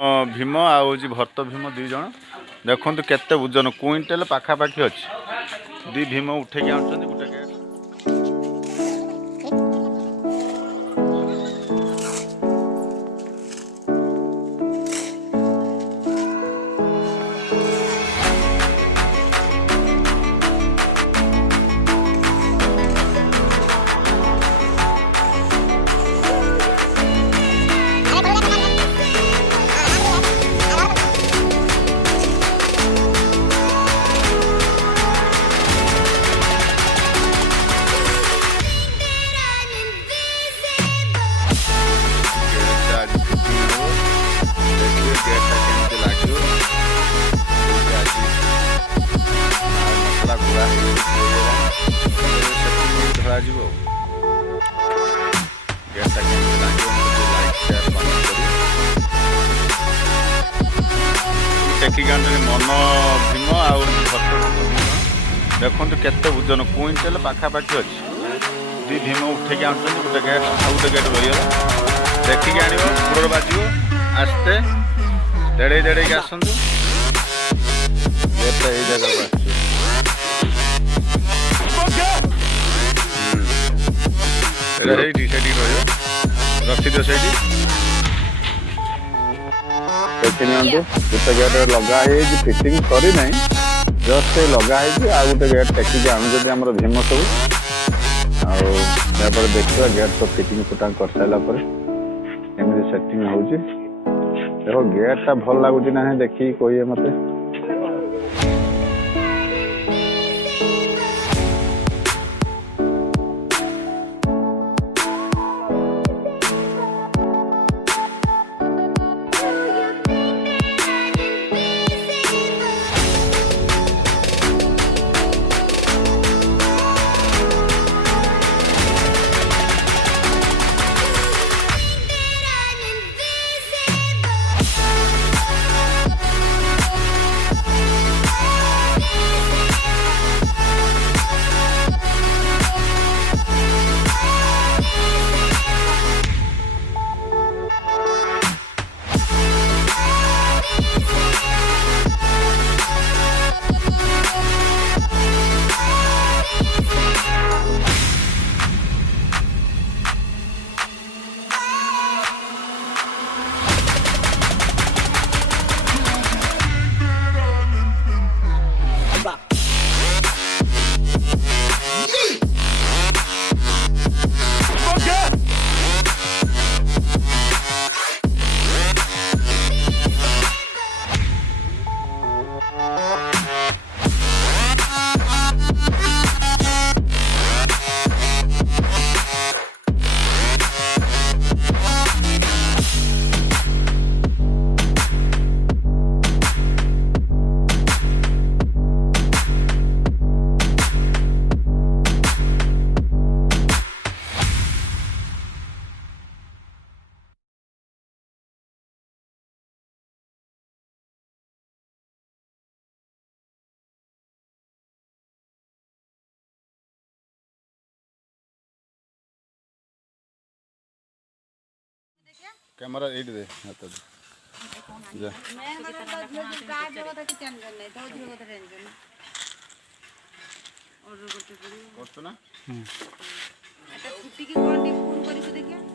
भीम आउ भरत भीम दुई जन देखु केते ओजन क्विंटाल पाखापाखि अच्छी दी भीम उठे आन गोटे टेकिक मन भीम आउ देखु केते ओजन क्विंटाल पाखापाखि अच्छी दी भीम उठे आन गोटे गेट आउ गोटे गेट रहीगला देखिक आण गोड़ बाज आस्ते देड़े देड़े आसतु गेटा ये जगह रखिद से गोटे गेट लगा फिटिंग करना जस्ट लगा आ गोटे गेट टेकिक आनुच्च आम भीम सब आपर देखा गेट तो फिटिंग फुटा कर सारापर एमती सेटिंग हो देखो गेटा भल लगुच ना देखिए कहे मत कैमरा एट दे जा करतो ना এটা ফুটিকি কোন টি ফোন করিছো দেখিয়া